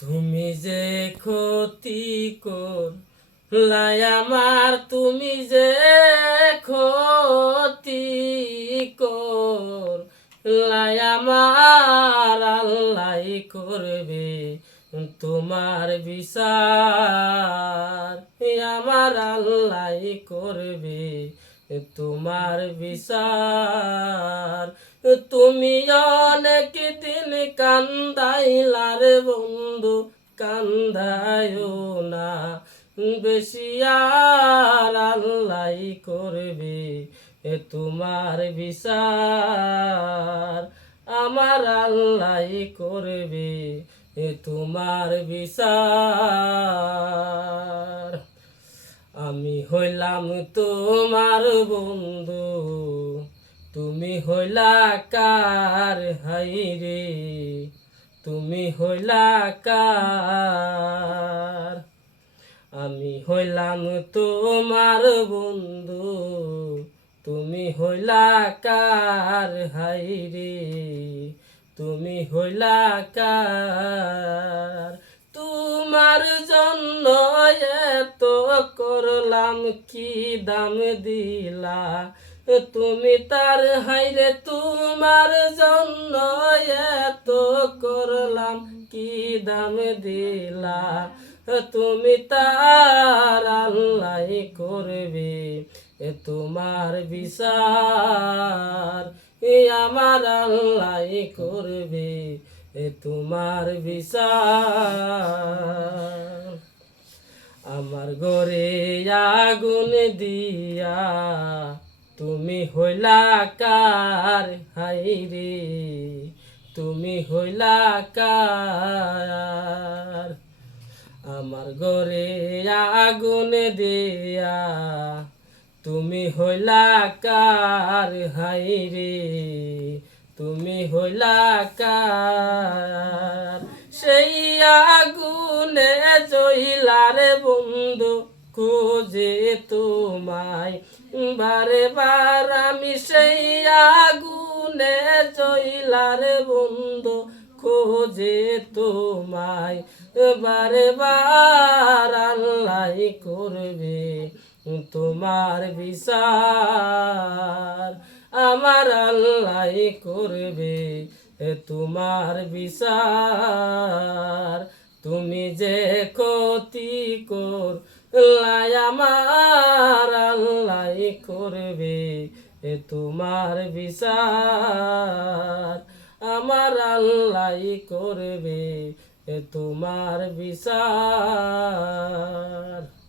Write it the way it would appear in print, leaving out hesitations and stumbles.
তুমি যে ক্ষতি করলাই আমার, তুমি যে ক্ষতি করলাই আমার, আল্লাহ করবে তোমার বিচার। আমার আল্লাহ করবে তোমার বিচার। তুমি অনেক দিন কান্দাইলার বন্ধু, কান্দায়ও না বেশি, আর আল্লাহ করবে তোমার বিচার। আমার আল্লাহ করবে তোমার বিচার। আমি হইলাম তোমার বন্ধু, তুমি হইলা কার হাইরে, তুমি হইলা কার। আমি হইলাম তোমার বন্ধু, তুমি হইলা কার হাইরে, তুমি হইলা কার। তোমার জন্য এত করলাম, কি দাম দিলা তুমি তার হাইরে। তোমার জন্য এত করলাম, কি দাম দিলা তুমি তার, আল্লাহ করবে তোমার বিচার। আমার আল্লাহ করবে তোমার বিচার। আমার ঘরে আগুন দিয়া তুমি হইলা কার হাইরে, তুমি হইলা কার। আমার ঘরে আগুন দিয়া তুমি হইলা কার হাইরে, তুমি হইলা কার। সেই আগুনে জইলারে বন্ধু, খুঁজে তোমায় বারে বার আমি। সেই আগুনে জইলারে বন্ধু, খোঁজে তোমায় বারে বার, আল্লাহ করবে তোমার বিচার। আমার আল্লাহ করবে তোমার বিচার। তুমি যে ক্ষতি করলাই আমার, আল্লাহ করবে তোমার বিচার। আমার আল্লাহ করবে তোমার বিচার।